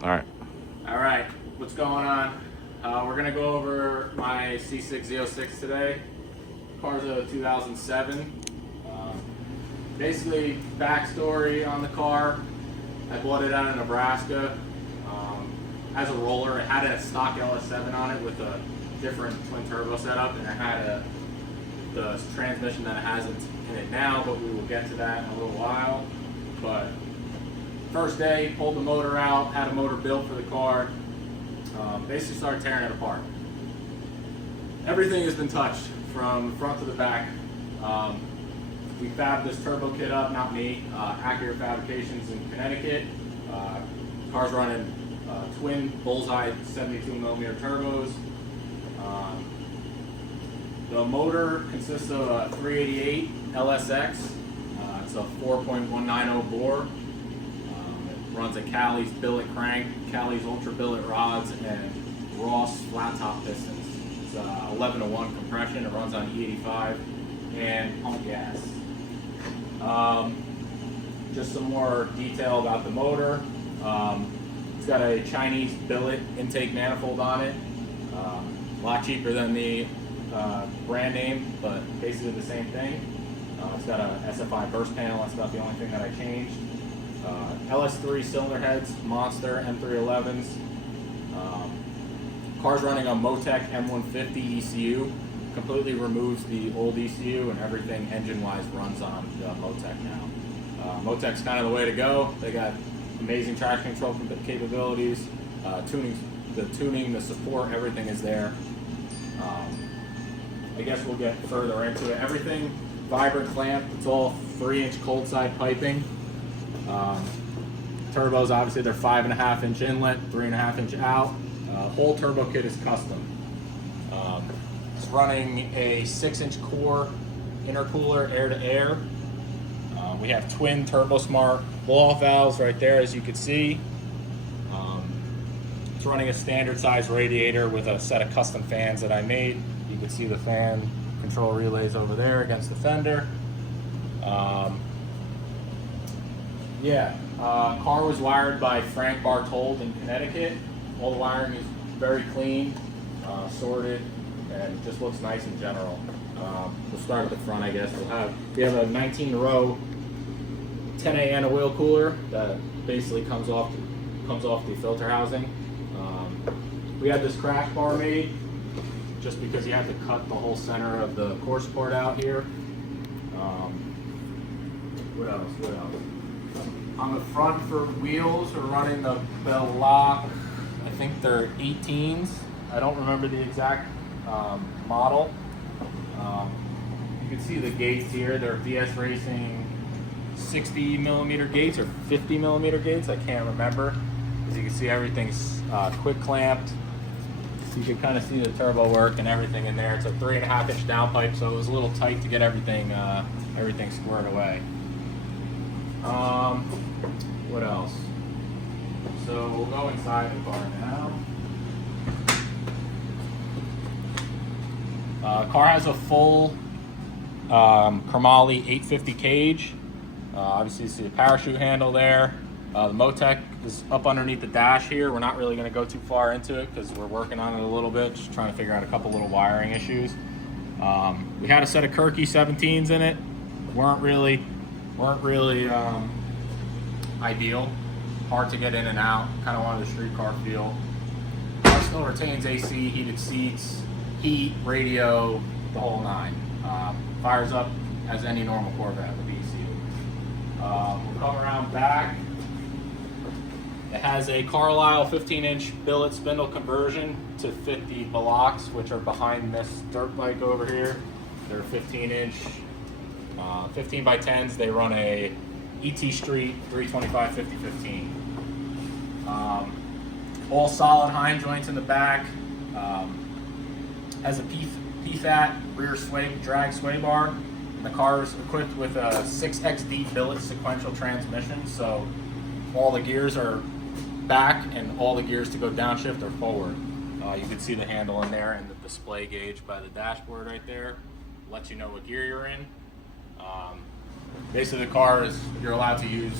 All right. All right, what's going on? We're gonna go over my C6 Z06 today. Car's a 2007. Basically, backstory on the car. I bought it out of Nebraska as a roller. It had a stock LS7 on it with a different twin turbo setup, and it had the transmission that it has in it now, but we will get to that in a little while. But first day, pulled the motor out, had a motor built for the car, basically started tearing it apart. Everything has been touched from front to the back. We fabbed this turbo kit up, not me, Accurate Fabrications in Connecticut. Car's running twin bullseye 72mm turbos. The motor consists of a 388 LSX. It's a 4.190 bore. It runs a Cali's billet crank, Cali's ultra billet rods, and Ross flat top pistons. It's 11:1 compression. It runs on E85 and pump gas. Just some more detail about the motor. It's got a Chinese billet intake manifold on it. A lot cheaper than the brand name, but basically the same thing. It's got a SFI burst panel. That's about the only thing that I changed. LS3 cylinder heads, Monster M311s. Car's running a Motec M150 ECU. Completely removes the old ECU, and everything engine-wise runs on the Motec now. Motec's kind of the way to go. They got amazing traction control capabilities, tuning, the support, everything is there. I guess we'll get further into it. Everything vibrant clamp. It's all 3-inch cold side piping. Turbos, obviously, they're 5.5-inch inlet, 3.5-inch out. Whole turbo kit is custom. It's running a 6-inch core intercooler, air to air. We have twin TurboSmart blow-off valves right there, as you can see. It's running a standard size radiator with a set of custom fans that I made. You can see the fan control relays over there against the fender. Car was wired by Frank Bartold in Connecticut. All the wiring is very clean, sorted, and just looks nice in general. We'll start at the front, I guess. We have a 19-row 10A and a wheel cooler that basically comes off the filter housing. We had this crash bar made just because you have to cut the whole center of the core support out here. What else? On the front for wheels, we're running the Belloc, I think they're 18s. I don't remember the exact model. You can see the gates here. They're VS Racing 60mm gates or 50mm gates. I can't remember. As you can see, everything's quick clamped. So you can kind of see the turbo work and everything in there. It's a 3.5-inch downpipe, so it was a little tight to get everything squared away. What else? So we'll go inside the car now. Car has a full Chromoly 850 cage. Obviously, you see the parachute handle there. The Motec is up underneath the dash here. We're not really going to go too far into it because we're working on it a little bit, just trying to figure out a couple little wiring issues. We had a set of Kirky 17s in it. weren't really ideal. Hard to get in and out. Kind of wanted a street car feel. Car still retains AC, heated seats, heat, radio, the whole nine. Fires up as any normal Corvette with ECU. We'll come around back. It has a Carlisle 15-inch billet spindle conversion to fit the Bellocs, which are behind this dirt bike over here. They're 15-inch, 15 by 10s. They run a ET Street 325 5015. All solid hind joints in the back. Has a PFAT rear sway drag sway bar. And the car is equipped with a 6XD billet sequential transmission, so all the gears are back and all the gears to go downshift are forward. You can see the handle in there and the display gauge by the dashboard right there. Lets you know what gear you're in. Basically, the car is you're allowed to use.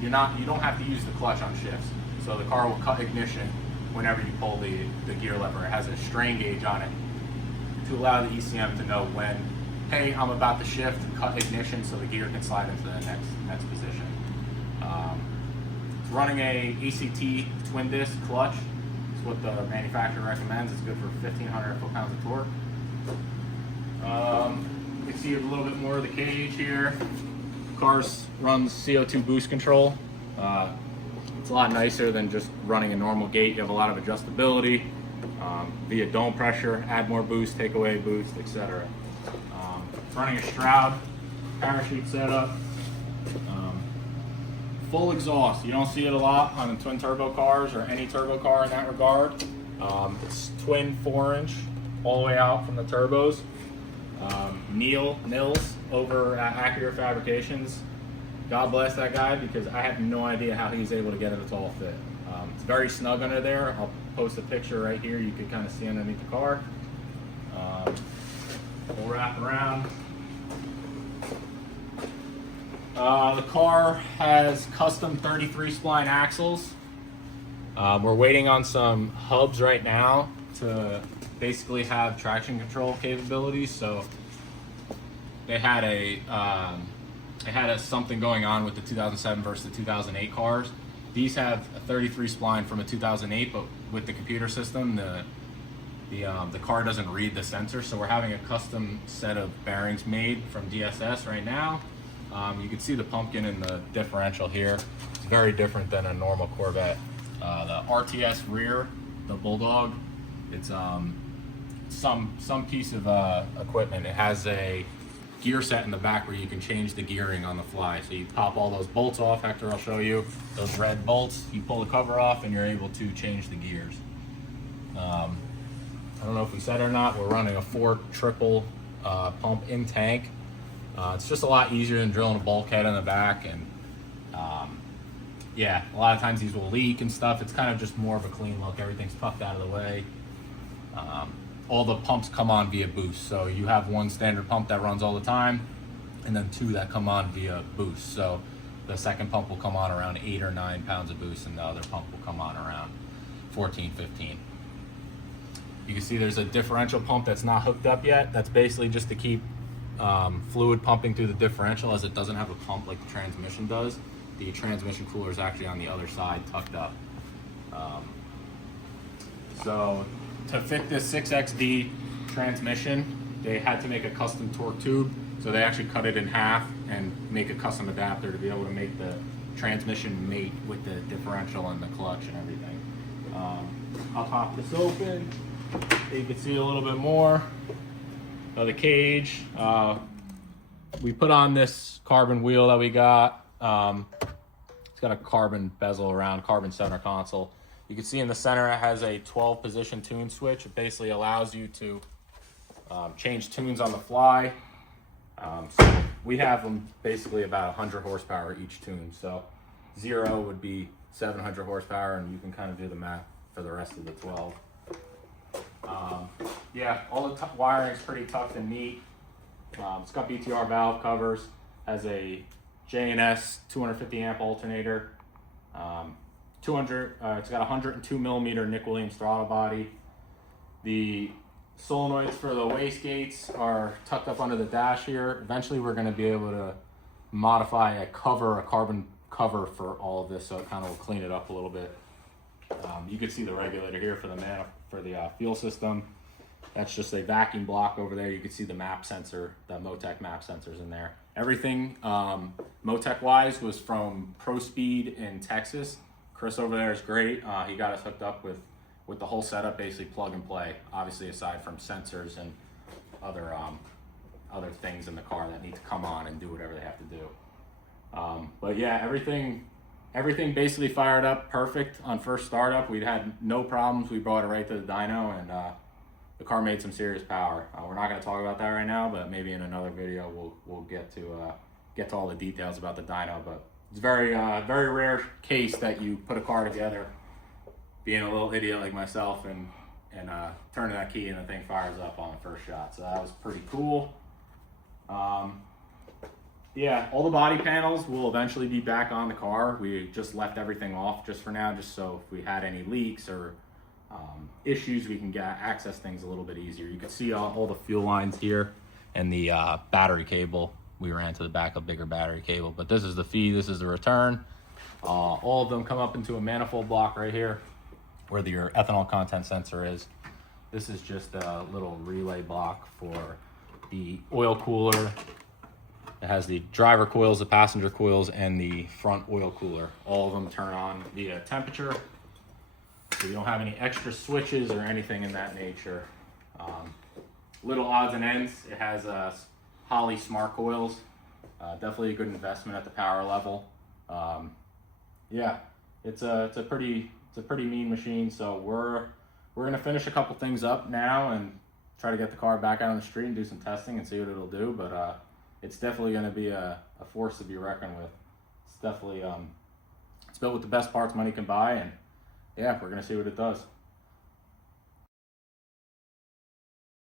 You don't have to use the clutch on shifts. So the car will cut ignition whenever you pull the gear lever. It has a strain gauge on it to allow the ECM to know when, hey, I'm about to shift, cut ignition, so the gear can slide into the next position. It's running a ECT twin disc clutch. It's what the manufacturer recommends. It's good for 1,500 foot-pounds of torque. You can see a little bit more of the cage here. Car runs CO2 boost control. It's a lot nicer than just running a normal gate. You have a lot of adjustability via dome pressure, add more boost, take away boost, etc. It's running a shroud, parachute setup, full exhaust. You don't see it a lot on the twin turbo cars or any turbo car in that regard. It's twin 4-inch all the way out from the turbos. Nils over at Accurate Fabrications. God bless that guy, because I have no idea how he's able to get it to all fit. It's very snug under there. I'll post a picture right here. You can kind of see underneath the car. We'll wrap around. The car has custom 33 spline axles. We're waiting on some hubs right now to basically have traction control capabilities. So they had something going on with the 2007 versus the 2008 cars. These have a 33 spline from a 2008, but with the computer system, the car doesn't read the sensor. So we're having a custom set of bearings made from DSS right now. You can see the pumpkin in the differential here. It's very different than a normal Corvette. The RTS rear, the Bulldog, it's some piece of equipment. It has a gear set in the back where you can change the gearing on the fly. So you pop all those bolts off. Hector, I'll show you those red bolts. You pull the cover off and you're able to change the gears. I don't know if we said it or not, we're running a 4 triple pump in tank. It's just a lot easier than drilling a bulkhead in the back, and yeah, a lot of times these will leak and stuff. It's kind of just more of a clean look. Everything's tucked out of the way. All the pumps come on via boost. So you have one standard pump that runs all the time, and then 2 that come on via boost. So the second pump will come on around 8 or 9 pounds of boost, and the other pump will come on around 14, 15. You can see there's a differential pump that's not hooked up yet. That's basically just to keep fluid pumping through the differential, as it doesn't have a pump like the transmission does. The transmission cooler is actually on the other side, tucked up. So to fit this 6XD transmission, they had to make a custom torque tube. So they actually cut it in half and make a custom adapter to be able to make the transmission mate with the differential and the clutch and everything. I'll pop this open so you can see a little bit more of the cage. We put on this carbon wheel that we got. It's got a carbon bezel around, carbon center console. You can see in the center it has a 12 position tune switch. It basically allows you to change tunes on the fly. So we have them basically about 100 horsepower each tune. So 0 would be 700 horsepower, and you can kind of do the math for the rest of the 12. Yeah, all the wiring is pretty tough and neat. It's got BTR valve covers, has a J&S 250 amp alternator. It's got a 102 millimeter Nick Williams throttle body. The solenoids for the wastegates are tucked up under the dash here. Eventually we're going to be able to modify a carbon cover for all of this, so it kind of will clean it up a little bit. You can see the regulator here for the fuel system. That's just a vacuum block over there. You can see the map sensor, the Motec map sensors in there. Everything Motec wise was from ProSpeed in Texas. Chris over there is great. He got us hooked up with the whole setup, basically plug and play. Obviously, aside from sensors and other things in the car that need to come on and do whatever they have to do. But yeah, everything basically fired up perfect on first startup. We'd had no problems. We brought it right to the dyno, and the car made some serious power. We're not going to talk about that right now, but maybe in another video we'll get to all the details about the dyno. But it's very rare case that you put a car together, being a little idiot like myself, and turning that key and the thing fires up on the first shot. So that was pretty cool. Yeah, all the body panels will eventually be back on the car. We just left everything off just for now, just so if we had any leaks or issues, we can access things a little bit easier. You can see all the fuel lines here and the battery cable. We ran to the back a bigger battery cable, but this is the feed, this is the return. All of them come up into a manifold block right here where your ethanol content sensor is. This is just a little relay block for the oil cooler. It has the driver coils, the passenger coils, and the front oil cooler. All of them turn on via temperature. So you don't have any extra switches or anything in that nature. Little odds and ends. It has Holley smart coils. Definitely a good investment at the power level. Yeah, it's a pretty mean machine. So we're gonna finish a couple things up now and try to get the car back out on the street and do some testing and see what it'll do. But it's definitely going to be a force to be reckoned with. It's definitely it's built with the best parts money can buy, and yeah, we're going to see what it does.